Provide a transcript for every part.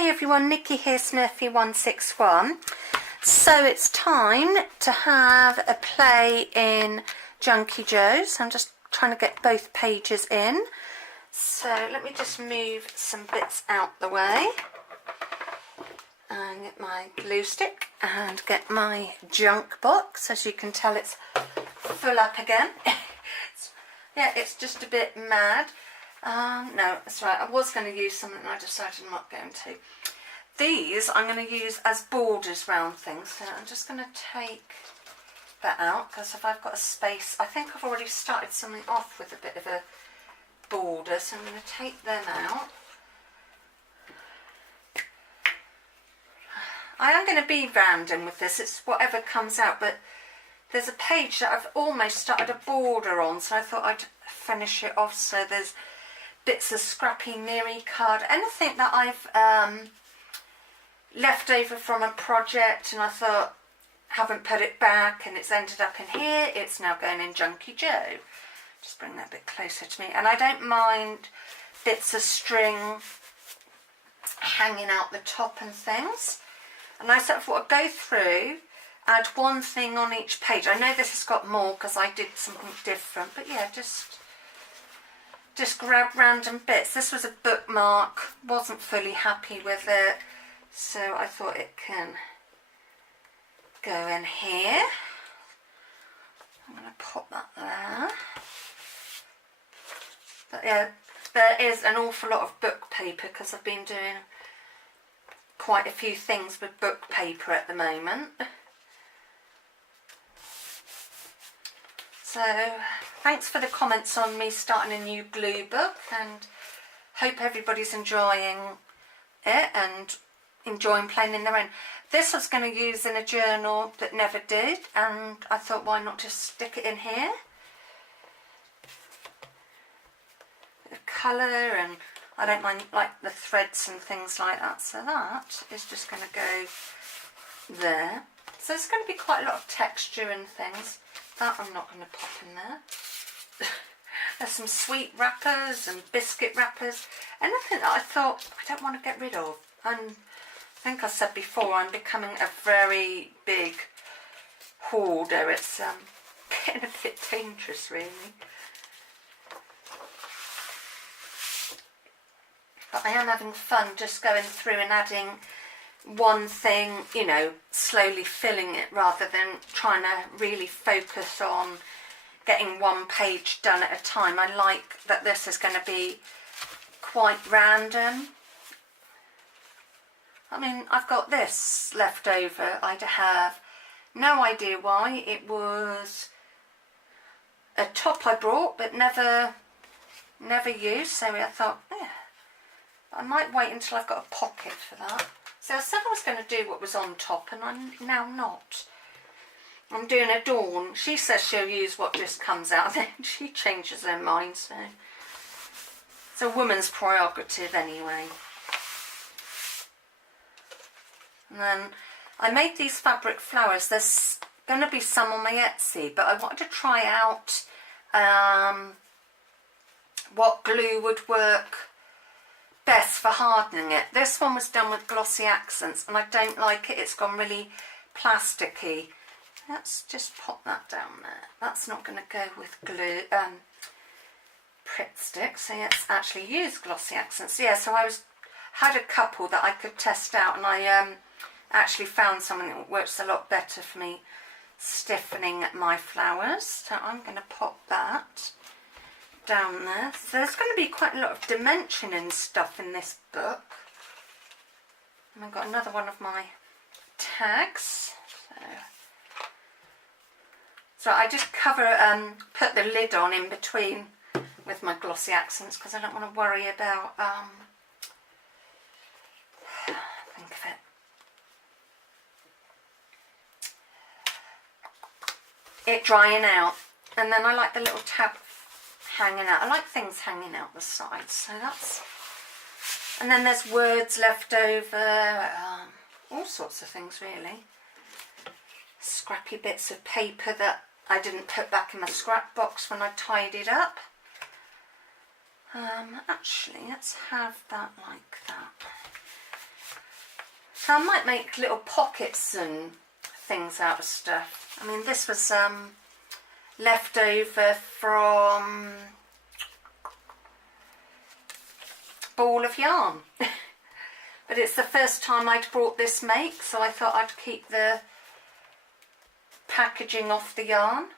Hi everyone, Nikki here, Smurfy161. So it's time to have a play in Junkie Joe's. I'm just trying to get both pages in. So let me just move some bits out the way and get my glue stick and get my junk box. As you can tell, it's full up again. Yeah, it's just a bit mad. No, that's right, I was going to use something and I decided I'm not going to. These I'm going to use as borders round things, so I'm just going to take that out because if I've got a space, I think I've already started something off with a bit of a border, so I'm going to take them out. I am going to be random with this, it's whatever comes out, but there's a page that I've almost started a border on, so I thought I'd finish it off. So there's bits of scrappy Miri card, anything that I've left over from a project and I thought haven't put it back and it's ended up in here, it's now going in Junkie Joe. Just bring that a bit closer to me. And I don't mind bits of string hanging out the top and things. And I sort of want to go through, add one thing on each page. I know this has got more because I did something different, but yeah, just grab random bits. This was a bookmark, wasn't fully happy with it, so I thought it can go in here. I'm going to pop that there. But yeah, there is an awful lot of book paper because I've been doing quite a few things with book paper at the moment. So thanks for the comments on me starting a new glue book, and hope everybody's enjoying it and enjoying playing in their own. This I was going to use in a journal that never did, and I thought why not just stick it in here. Bit of colour, and I don't mind like the threads and things like that, so that is just going to go there. So there's going to be quite a lot of texture and things. That I'm not going to pop in there. There's some sweet wrappers and biscuit wrappers. Anything that I thought I don't want to get rid of. And I think I said before, I'm becoming a very big hoarder. It's getting a bit dangerous really. But I am having fun just going through and adding one thing, you know, slowly filling it rather than trying to really focus on getting one page done at a time. I like that this is going to be quite random. I mean, I've got this left over. I have no idea why. It was a top I brought but never used, so I thought, yeah, I might wait until I've got a pocket for that. So I said I was going to do what was on top, and I'm now not. I'm doing a Dawn. She says she'll use what just comes out, then she changes her mind, so it's a woman's prerogative anyway. And then I made these fabric flowers. There's going to be some on my Etsy, but I wanted to try out what glue would work best for hardening it. This one was done with glossy accents and I don't like it. It's gone really plasticky. Let's just pop that down there. That's not going to go with glue, Pritt stick. So let's actually use glossy accents. Yeah, so I had a couple that I could test out, and I actually found something that works a lot better for me stiffening my flowers. So I'm going to pop that down there. So there's going to be quite a lot of dimension and stuff in this book. And I've got another one of my tags. So I just put the lid on in between with my glossy accents because I don't want to worry about think of it drying out. And then I like the little tab hanging out. I like things hanging out the sides, so that's, and then there's words left over, all sorts of things really. Scrappy bits of paper that I didn't put back in my scrap box when I tidied up. Actually, let's have that like that. So I might make little pockets and things out of stuff. I mean, this was left over from ball of yarn. But it's the first time I'd brought this make, so I thought I'd keep the packaging off the yarn.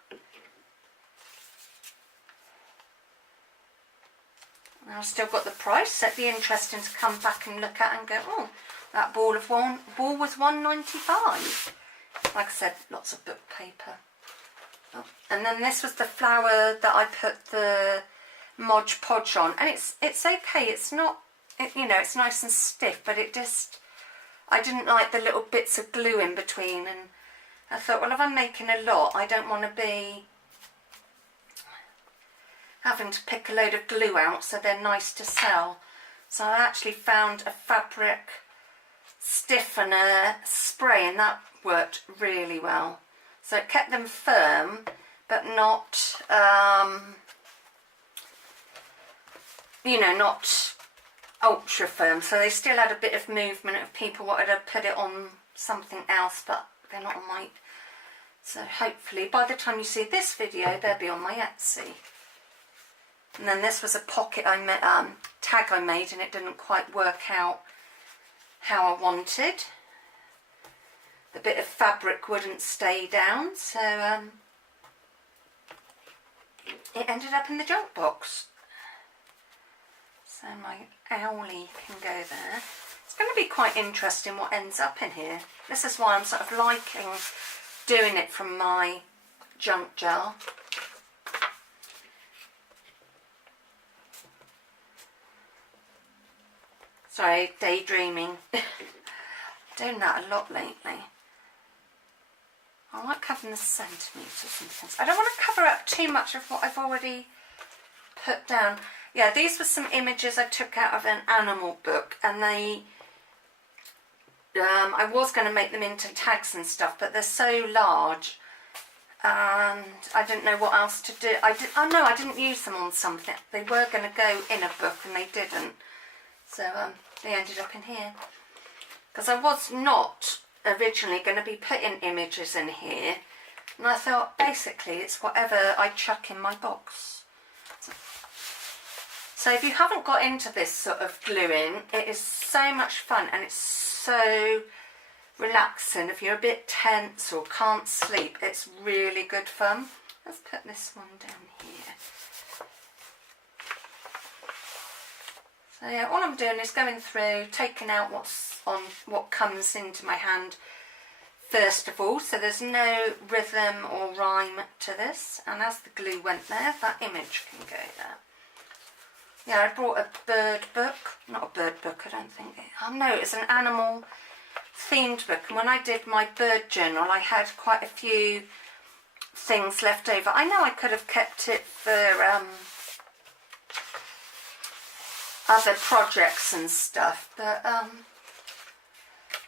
And I've still got the price, so it'd be interesting to come back and look at and go, oh, that ball was £1.95. Like I said, lots of book paper. Oh, and then this was the flower that I put the Mod Podge on, and it's okay. It's not, you know, it's nice and stiff, but it just, I didn't like the little bits of glue in between, and I thought, well, if I'm making a lot, I don't want to be having to pick a load of glue out, so they're nice to sell. So I actually found a fabric stiffener spray, and that worked really well. So it kept them firm, but not, you know, not ultra firm. So they still had a bit of movement if people wanted to put it on something else, but they're not on my... So hopefully by the time you see this video, they'll be on my Etsy. And then this was a pocket I made, tag I made, and it didn't quite work out how I wanted. The bit of fabric wouldn't stay down, so it ended up in the junk box. So my owlie can go there. It's going to be quite interesting what ends up in here. This is why I'm sort of liking doing it from my junk jar. Sorry, daydreaming. Doing that a lot lately. I like having the centimetres and things. I don't want to cover up too much of what I've already put down. Yeah, these were some images I took out of an animal book, and they, I was going to make them into tags and stuff, but they're so large, and I didn't know what else to do. I didn't use them on something. They were going to go in a book, and they didn't. So they ended up in here. Because I was not originally going to be putting images in here, and I thought basically it's whatever I chuck in my box. So if you haven't got into this sort of gluing, it is so much fun, and it's so relaxing. If you're a bit tense or can't sleep, it's really good fun. Let's put this one down here. So yeah, all I'm doing is going through, taking out what comes into my hand first of all, so there's no rhythm or rhyme to this, and as the glue went there, that image can go there. Yeah, I brought a bird book, not a bird book, I don't think, no, it's an animal themed book, and when I did my bird journal, I had quite a few things left over. I know I could have kept it for other projects and stuff, but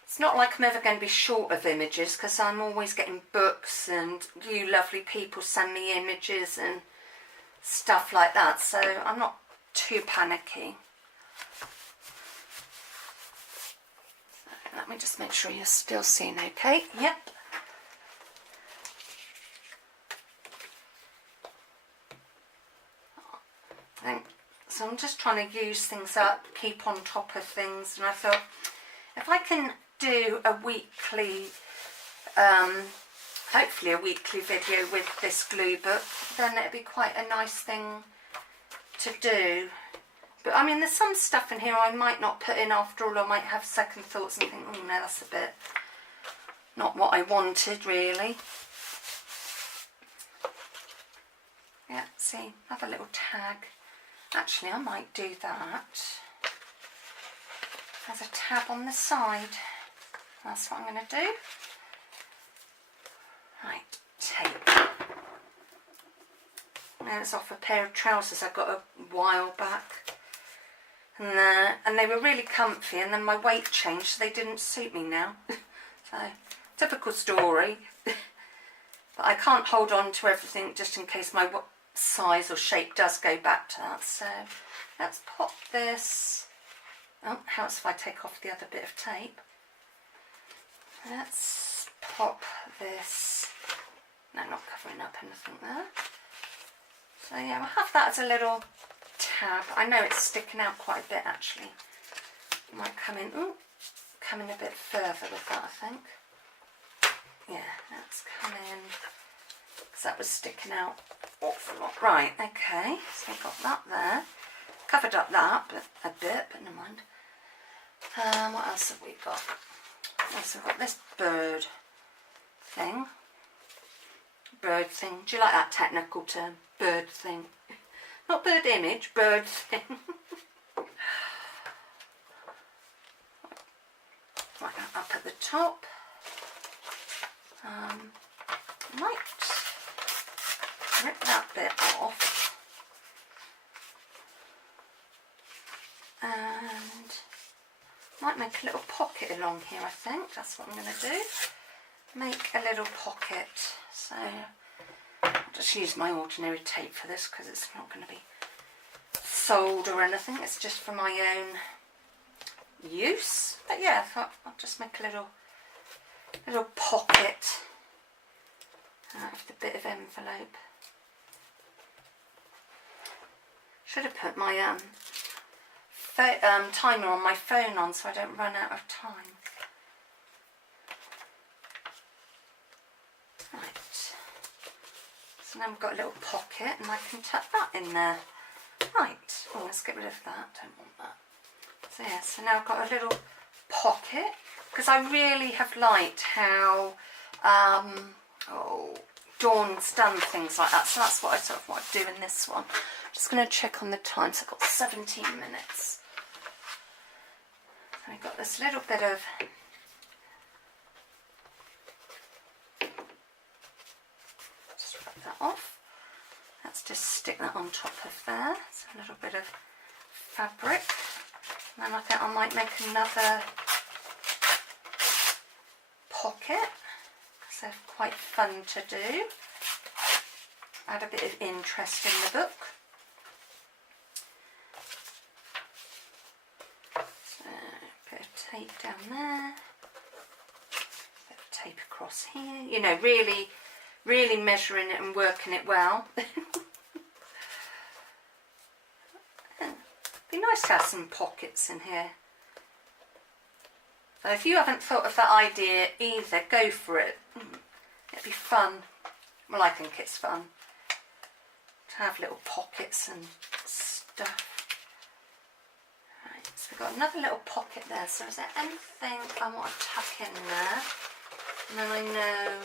it's not like I'm ever going to be short of images, because I'm always getting books, and you lovely people send me images and stuff like that, so I'm not too panicky. So let me just make sure you're still seeing okay. Yep. So I'm just trying to use things up, keep on top of things, and I thought if I can do a weekly, hopefully a weekly video with this glue book, then it'd be quite a nice thing to do. But I mean, there's some stuff in here I might not put in after all. I might have second thoughts and think, oh no, that's a bit not what I wanted really. Yeah, see, have a little tag. Actually, I might do that. There's a tab on the side. That's what I'm going to do. Right, tape. Now it's off a pair of trousers I got a while back. And they were really comfy, and then my weight changed, so they didn't suit me now. So, typical story. But I can't hold on to everything just in case my size or shape does go back to that. So let's pop this. Oh, how else if I take off the other bit of tape? Let's pop this. No, not covering up anything there. So yeah, we'll have that as a little tab. I know it's sticking out quite a bit actually. Might come in, ooh, come in a bit further with that, I think. Yeah, that's come in, because that was sticking out awful lot. Right, okay, so I've got that there. Covered up that but a bit, but never mind. What else have we got? Also got this bird thing. Bird thing. Do you like that technical term? Bird thing. Not bird image, bird thing. Right, up at the top. Might rip that bit off. And might make a little pocket along here, I think. That's what I'm going to do. Make a little pocket. So I'll just use my ordinary tape for this because it's not going to be sold or anything. It's just for my own use. But yeah, I thought I'll just make a little pocket out of the bit of envelope. Should have put my timer on my phone on so I don't run out of time. Right, so now I've got a little pocket and I can tuck that in there. Right, oh, let's get rid of that, don't want that. So yeah, so now I've got a little pocket, because I really have liked how Dawn's done things like that, so that's what I sort of want to do in this one. Just going to check on the time, so I've got 17 minutes. So I've got this little bit of just rub that off. Let's just stick that on top of there. So a little bit of fabric. And then I think I might make another pocket, because they're quite fun to do. Add a bit of interest in the book. So a bit of tape down there, a bit of tape across here. You know, really, really measuring it and working it well. Be nice to have some pockets in here. So if you haven't thought of that idea either, go for it. It'd be fun. Well, I think it's fun to have little pockets and stuff. Right, so we've got another little pocket there. So is there anything I want to tuck in there? And then I know...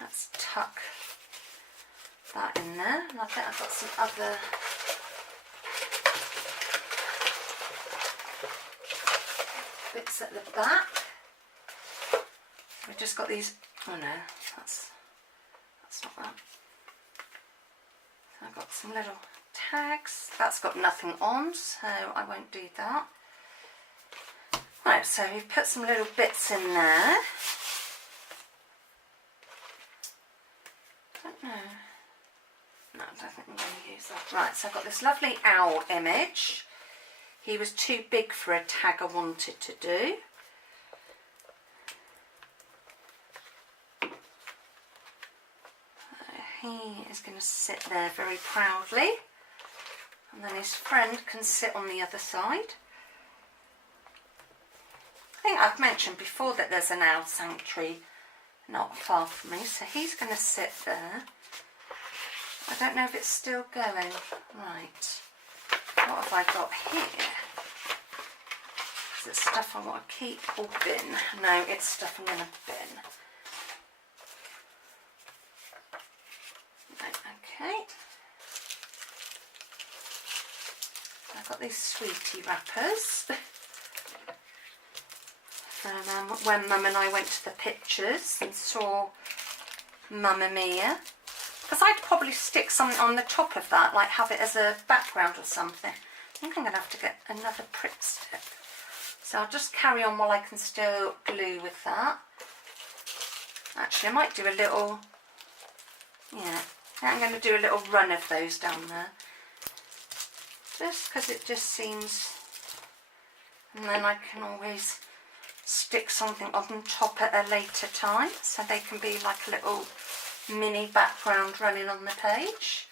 Let's tuck that in there. And I think I've got some other... bits at the back. We've just got these, oh no, that's not that. So I've got some little tags. That's got nothing on, so I won't do that. Right, so we've put some little bits in there. I don't know. No, I don't think I'm going to use that. Right, so I've got this lovely owl image. He was too big for a tag I wanted to do. He is going to sit there very proudly, and then his friend can sit on the other side. I think I've mentioned before that there's an owl sanctuary not far from me, so he's going to sit there. I don't know if it's still going. Right. What have I got here? Is it stuff I want to keep or bin? No, it's stuff I'm going to bin. Right, okay. I've got these sweetie wrappers. From when Mum and I went to the pictures and saw Mamma Mia. Because I'd probably stick something on the top of that, like have it as a background or something. I think I'm going to have to get another Pritt stick. So I'll just carry on while I can still glue with that. Actually, I might do a little, yeah, I'm going to do a little run of those down there. just because it just seems, and then I can always stick something on top at a later time, so they can be like a little mini background running on the page.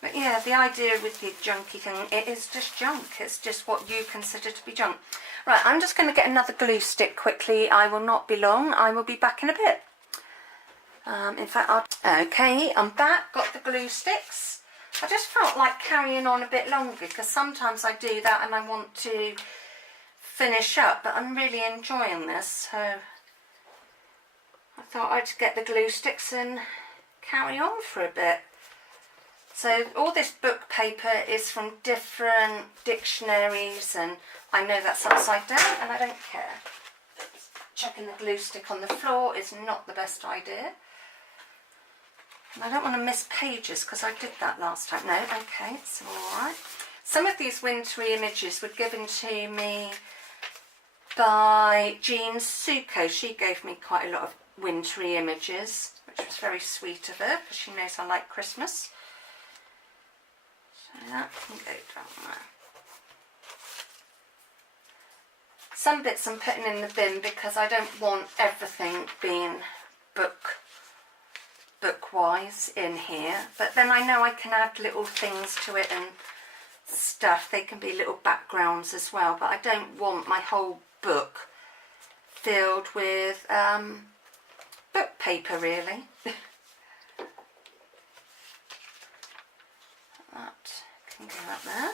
But yeah, the idea with the junkie thing, it is just junk. It's just what you consider to be junk. Right, I'm just going to get another glue stick quickly. I will not be long. I will be back in a bit. In fact, okay, I'm back. Got the glue sticks. I just felt like carrying on a bit longer because sometimes I do that and I want to finish up. But I'm really enjoying this, so I thought I'd get the glue sticks and carry on for a bit. So all this book paper is from different dictionaries, and I know that's upside down and I don't care. Chucking the glue stick on the floor is not the best idea. And I don't want to miss pages because I did that last time. No, okay, it's alright. Some of these wintry images were given to me by Jean Suko. She gave me quite a lot of wintry images, which was very sweet of her because she knows I like Christmas. So that can go down there. Some bits I'm putting in the bin because I don't want everything being book-wise in here. But then I know I can add little things to it and stuff. They can be little backgrounds as well. But I don't want my whole book filled with book paper, really. That can go up there.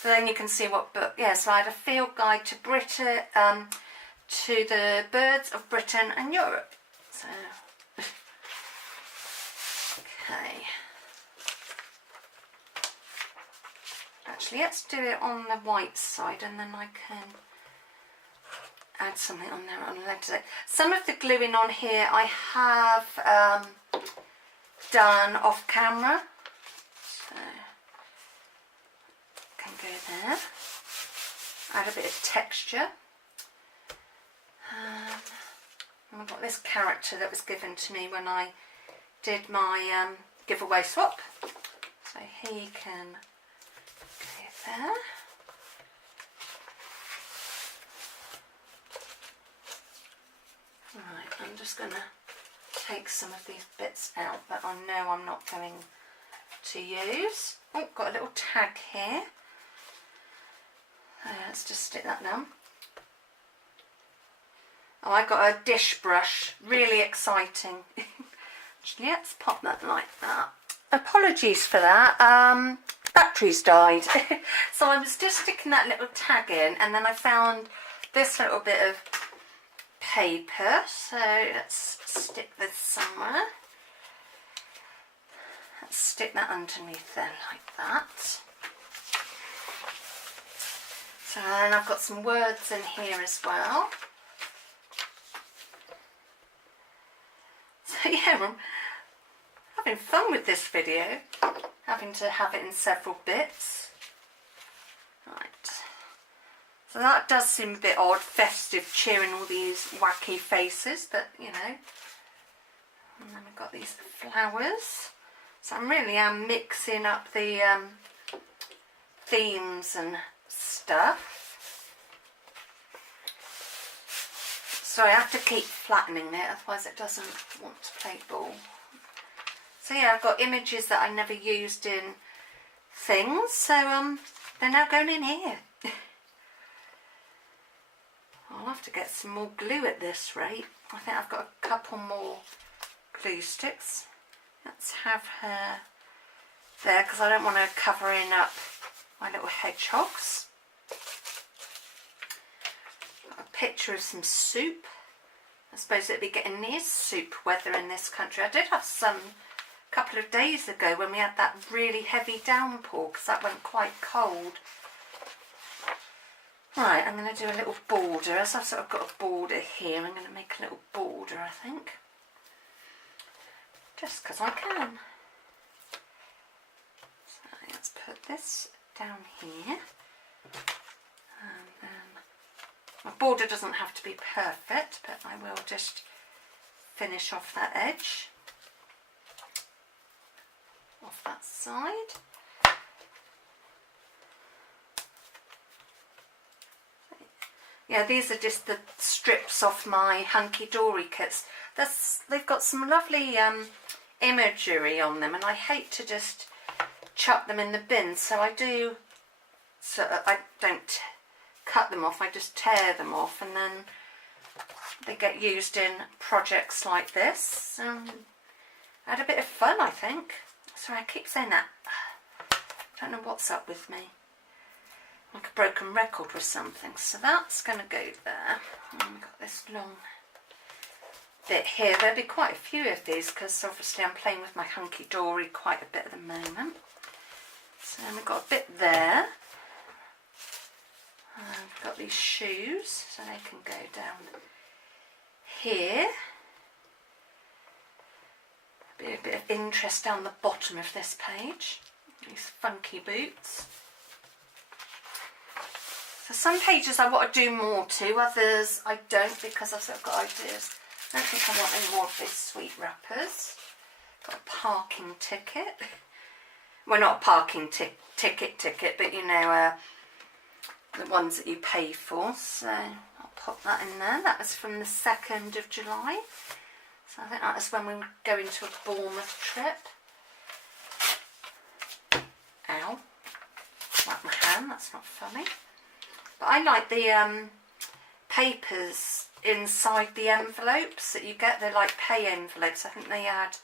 So then you can see what book. Yeah, so I had a field guide to Britain, to the birds of Britain and Europe. So, okay. Actually, let's do it on the white side, and then I can add something on there on the left side. Some of the gluing on here I have done off camera. So, can go there. Add a bit of texture. And I've got this character that was given to me when I did my giveaway swap. So he can go there. Right, I'm just going to take some of these bits out that I know I'm not going to use. Oh, got a little tag here. Let's just stick that down. Oh, I got a dish brush. Really exciting. Actually, let's pop that like that. Apologies for that. Batteries died. So I was just sticking that little tag in, and then I found this little bit of paper. So let's stick this somewhere. Let's stick that underneath there like that. So then I've got some words in here as well. So yeah, I'm having fun with this video, having to have it in several bits. Right. So that does seem a bit odd, festive, cheering all these wacky faces, but you know. And then we've got these flowers. So I really am mixing up the themes and stuff. So I have to keep flattening it, otherwise it doesn't want to play ball. So yeah, I've got images that I never used in things, so they're now going in here. I'll have to get some more glue at this rate. I think I've got a couple more glue sticks. Let's have her there because I don't want her covering up my little hedgehogs. Got a picture of some soup. I suppose it'd be getting near soup weather in this country. I did have some a couple of days ago when we had that really heavy downpour because that went quite cold. Right, I'm going to do a little border. As I've sort of got a border here, I'm going to make a little border, I think. Just because I can. So let's put this down here. And then My border doesn't have to be perfect, but I will just finish off that edge, off that side. Yeah, these are just the strips off my Hunky Dory kits. They've got some lovely imagery on them, and I hate to just chuck them in the bin, so I don't cut them off, I just tear them off, and then they get used in projects like this. I had a bit of fun, I think. Sorry, I keep saying that. I don't know what's up with me. Like a broken record or something. So that's going to go there. And we've got this long bit here. There'll be quite a few of these because obviously I'm playing with my Hunky Dory quite a bit at the moment. So then we've got a bit there. And we've got these shoes, so they can go down here. Be a bit of interest down the bottom of this page. These funky boots. So some pages I want to do more to, others I don't because I've sort of got ideas. I don't think I want any more of these sweet wrappers. Got a parking ticket. Well, not a parking ticket, but you know, the ones that you pay for. So I'll pop that in there. That was from the 2nd of July. So I think that was when we were going to a Bournemouth trip. Ow. Whack my hand, that's not funny. But I like the papers inside the envelopes that you get. They're like pay envelopes. I think they add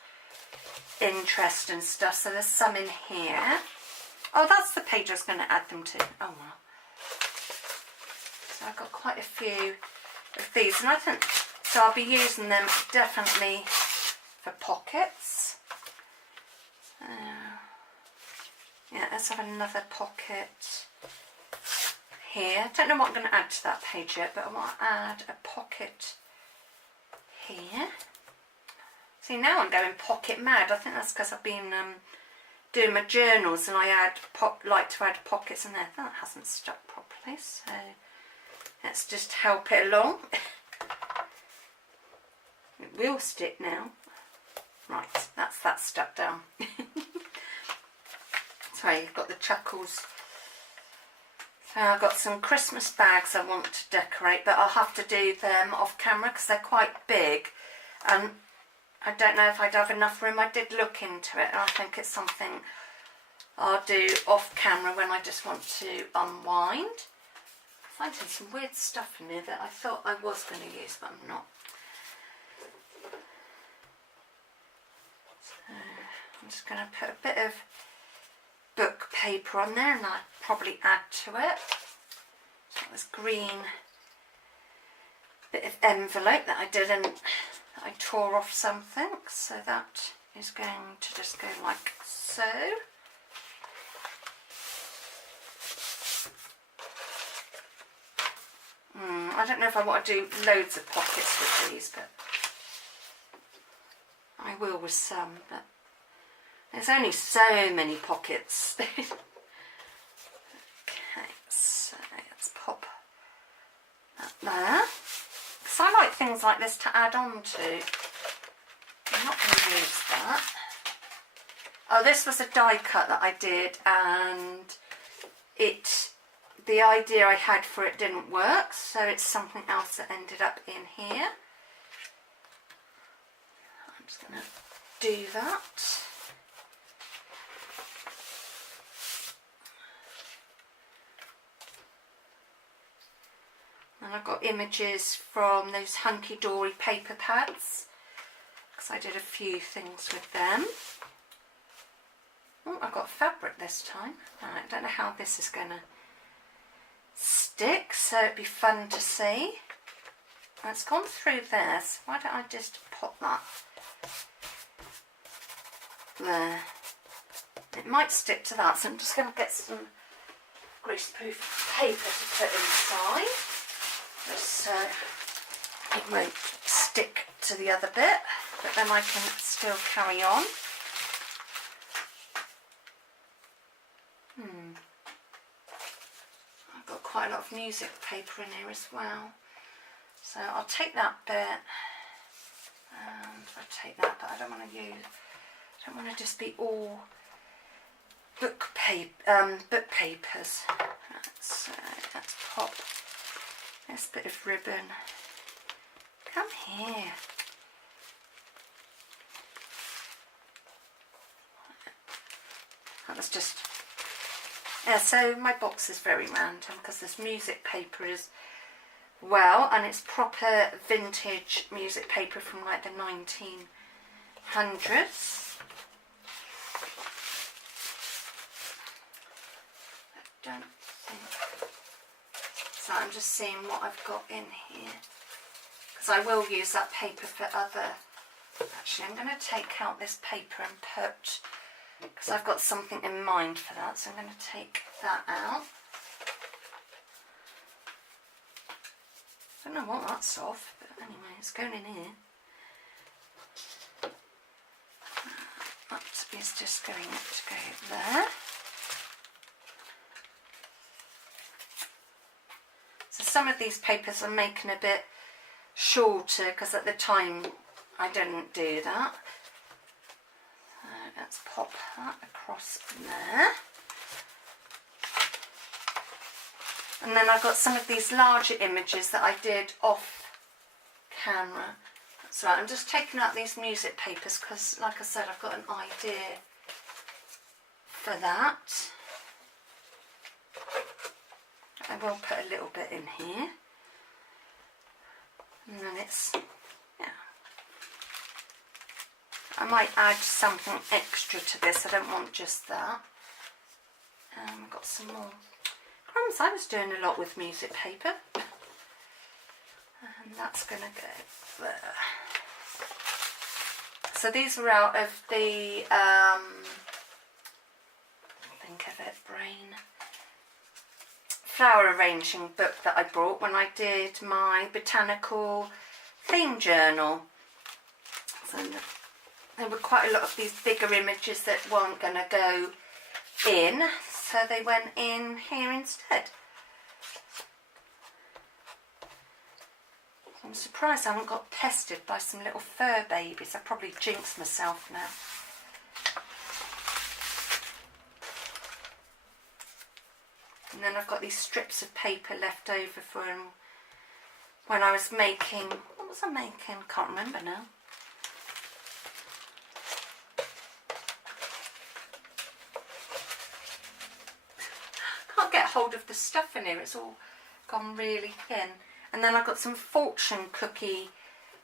interest and stuff. So there's some in here. Oh, that's the page I was going to add them to. Oh well. So I've got quite a few of these. And I think, so I'll be using them definitely for pockets. Yeah, let's have another pocket here. Don't know what I'm going to add to that page yet, but I want to add a pocket here. See, now I'm going pocket mad. I think that's because I've been doing my journals and I like to add pockets in there. That hasn't stuck properly, so let's just help it along. It will stick now. Right, that's that stuck down. Sorry, you've got the chuckles. So I've got some Christmas bags I want to decorate, but I'll have to do them off camera because they're quite big and I don't know if I'd have enough room. I did look into it and I think it's something I'll do off camera when I just want to unwind. I'm finding some weird stuff in here that I thought I was going to use, but I'm not. So I'm just going to put a bit of book paper on there and I'll probably add to it. So this green bit of envelope that I did and I tore off something, so that is going to just go like so. I don't know if I want to do loads of pockets with these, but I will with some, but there's only so many pockets. Okay, so let's pop that there. Because I like things like this to add on to. I'm not going to use that. Oh, this was a die cut that I did and the idea I had for it didn't work, so it's something else that ended up in here. I'm just going to do that. And I've got images from those Hunky Dory paper pads because I did a few things with them. Oh, I've got fabric this time. I don't know how this is going to stick, so it'd be fun to see. Well, it's gone through there, so why don't I just pop that there. It might stick to that, so I'm just going to get some greaseproof paper to put inside. So it won't stick to the other bit, but then I can still carry on. I've got quite a lot of music paper in here as well. So I'll take that bit, and I'll take that, but I don't want to use, I don't want to just be all book papers. So let's pop this bit of ribbon. Come here. That was just, yeah, so my box is very random because this music paper is, well, and it's proper vintage music paper from like the 1900s. I don't think, so I'm just seeing what I've got in here, because I will use that paper for other, actually I'm going to take out this paper and put, because I've got something in mind for that, so I'm going to take that out. I don't know what that's of, but anyway, it's going in here. That is just going to go there. So some of these papers I'm making a bit shorter, because at the time I didn't do that. So let's pop that across there. And then I've got some of these larger images that I did off camera. That's right, I'm just taking out these music papers because, like I said, I've got an idea for that. I will put a little bit in here. And then it's, yeah. I might add something extra to this, I don't want just that. I've got some more. Crumbs, I was doing a lot with music paper. And that's going to go there. So these are out of the, think of it, brain, flower arranging book that I brought when I did my botanical theme journal. So there were quite a lot of these bigger images that weren't going to go in, so they went in here instead. I'm surprised I haven't got pestered by some little fur babies. I probably jinxed myself now. And then I've got these strips of paper left over from when I was making, what was I making? Can't remember now. Can't get hold of the stuff in here, it's all gone really thin. And then I've got some fortune cookie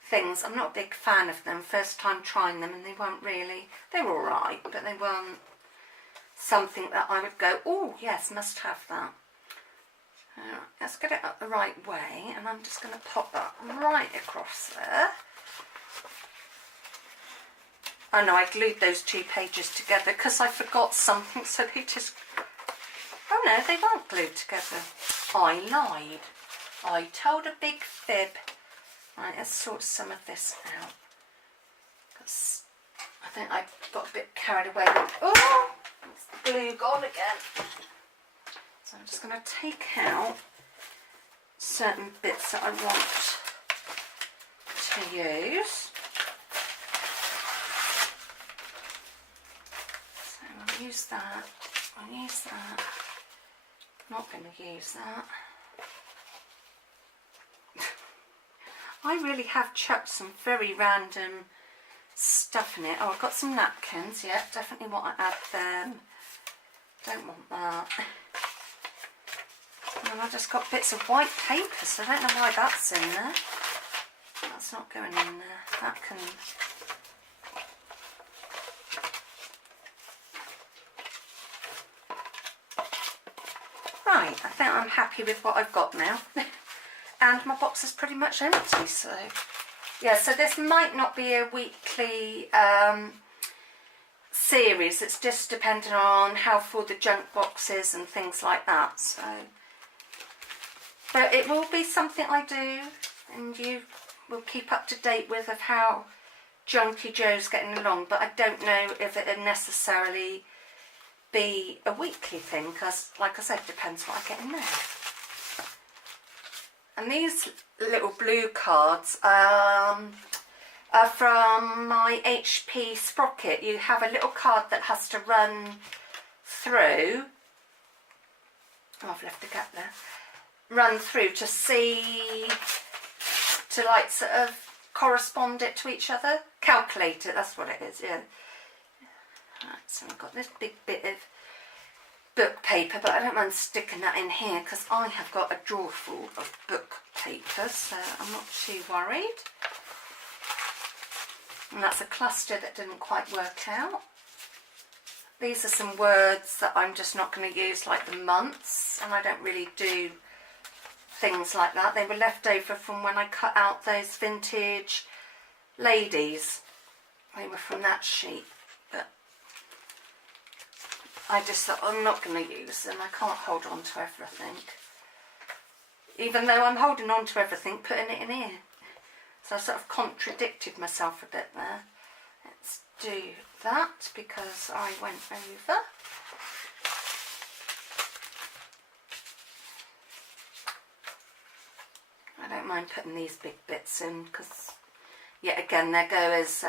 things. I'm not a big fan of them, first time trying them, and they weren't really, they were alright, but they weren't something that I would go, oh yes, must have that. Let's get it up the right way, and I'm just going to pop that right across there. Oh no, I glued those two pages together because I forgot something, so they just, oh no, they weren't glued together. I lied. I told a big fib. Right, let's sort some of this out, because I think I got a bit carried away with, oh, it's the glue gone again. So I'm just going to take out certain bits that I want to use. So I'll use that, I'll use that, not going to use that. I really have chucked some very random stuff in it. Oh, I've got some napkins, yeah, definitely want to add them. Don't want that. And I've just got bits of white paper, so I don't know why that's in there. That's not going in there. That can... Right, I think I'm happy with what I've got now. And my box is pretty much empty, so... Yeah, so this might not be a weekly series. It's just depending on how full the junk box is and things like that, so... But it will be something I do, and you will keep up to date with of how Junkie Joe's getting along, but I don't know if it'll necessarily be a weekly thing, because, like I said, it depends what I get in there. And these little blue cards are from my HP sprocket. You have a little card that has to run through. Oh, I've left a gap there. Run through to see, to like sort of correspond it to each other. Calculate it, that's what it is, yeah. Right, so I've got this big bit of book paper, but I don't mind sticking that in here because I have got a drawer full of book paper, so I'm not too worried. And that's a cluster that didn't quite work out. These are some words that I'm just not going to use, like the months, and I don't really do things like that. They were left over from when I cut out those vintage ladies. They were from that sheet, but I just thought I'm not going to use them. I can't hold on to everything. Even though I'm holding on to everything, putting it in here. So I sort of contradicted myself a bit there. Let's do that because I went over. I don't mind putting these big bits in because, yet again, they go as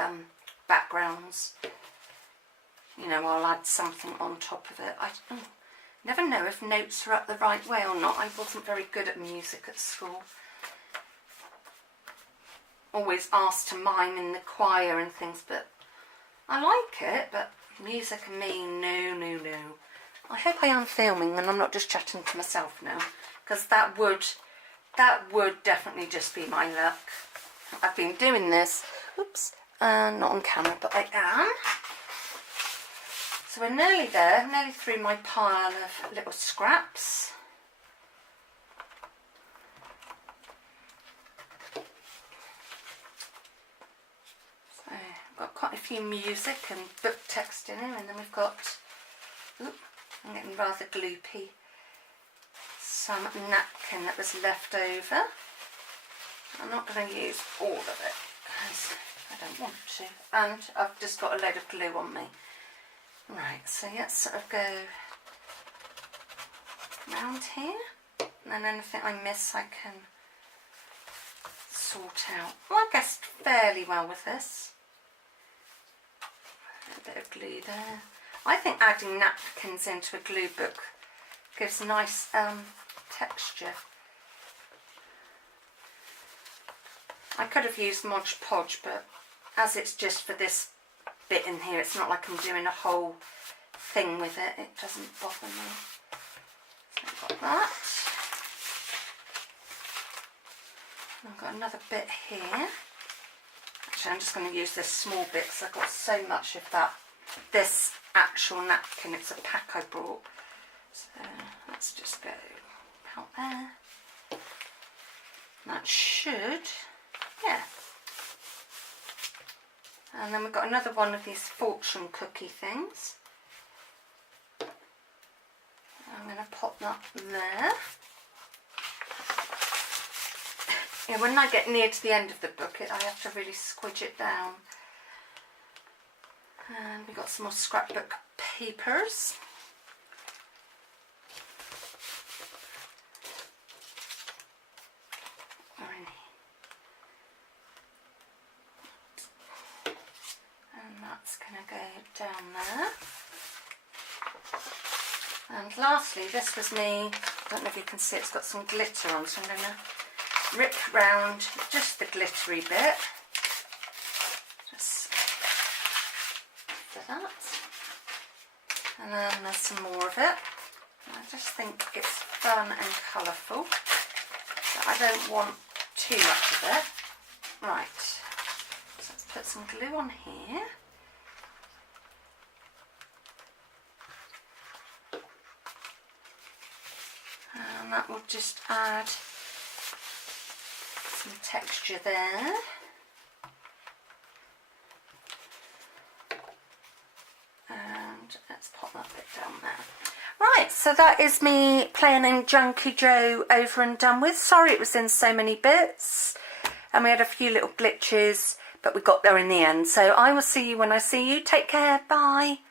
backgrounds. You know, I'll add something on top of it. I never know if notes are up the right way or not. I wasn't very good at music at school. Always asked to mime in the choir and things, but I like it, but music and me, no. I hope I am filming and I'm not just chatting to myself now, because that would definitely just be my luck. I've been doing this, oops, not on camera, but I am. So we're nearly there, nearly through my pile of little scraps. So I've got quite a few music and book text in here, and then we've got, oop, I'm getting rather gloopy, some napkin that was left over. I'm not going to use all of it because I don't want to, and I've just got a load of glue on me. Right, so let's sort of go round here, and then anything I miss I can sort out. Well, I guess fairly well with this. A bit of glue there. I think adding napkins into a glue book gives a nice texture. I could have used Mod Podge, but as it's just for this bit in here, it's not like I'm doing a whole thing with it. It doesn't bother me. So I've got that. I've got another bit here. Actually, I'm just going to use this small bit because I've got so much of that. This actual napkin, it's a pack I brought. So let's just go out there. That should, yeah. And then we've got another one of these fortune cookie things. I'm going to pop that there. Yeah, when I get near to the end of the book, I have to really squidge it down. And we've got some more scrapbook papers. That's going to go down there. And lastly, this was me, I don't know if you can see, it's got some glitter on, so I'm going to rip round just the glittery bit. Just for that. And then there's some more of it. And I just think it's fun and colourful, but I don't want too much of it. Right, so let's put some glue on here. And that will just add some texture there. And let's pop that bit down there. Right, so that is me playing Junkie Joe over and done with. Sorry it was in so many bits. And we had a few little glitches, but we got there in the end. So I will see you when I see you. Take care. Bye.